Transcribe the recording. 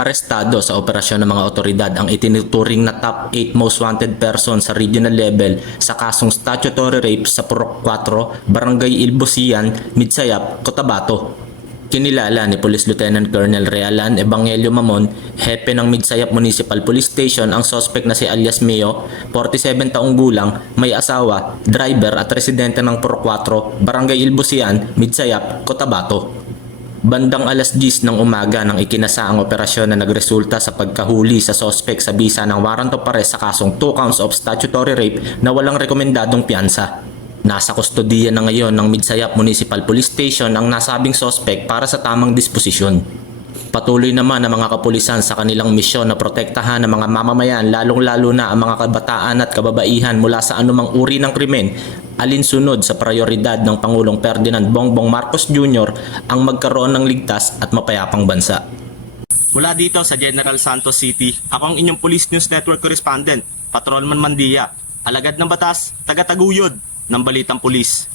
Arestado sa operasyon ng mga otoridad ang itinuturing na top 8 most wanted person sa regional level sa kasong statutory rape sa Purok 4, Barangay Ilbosian, Midsayap, Cotabato. Kinilala ni Police Lieutenant Colonel Realan Evangelio Mamon, hepe ng Midsayap Municipal Police Station, ang suspect na si alias Meo, 47 taong gulang, may asawa, driver at residente ng Purok 4, Barangay Ilbosian, Midsayap, Cotabato. Bandang alas 10 ng umaga nang ikinasa ang operasyon na nagresulta sa pagkahuli sa suspect sa bisa ng warrant of arrest sa kasong 2 counts of statutory rape na walang rekomendadong piyansa. Nasa kustodiya na ngayon ng Midsayap Municipal Police Station ang nasabing suspect para sa tamang disposisyon. Patuloy naman ang mga kapulisan sa kanilang misyon na protektahan ang mga mamamayan, lalong-lalo na ang mga kabataan at kababaihan mula sa anumang uri ng krimen, alinsunod sa prioridad ng Pangulong Ferdinand Bongbong Marcos Jr. ang magkaroon ng ligtas at mapayapang bansa. Mula dito sa General Santos City, ako ang inyong Police News Network correspondent, Patrolman Mandia, alagad ng batas, taga-taguyod ng Balitang Pulis.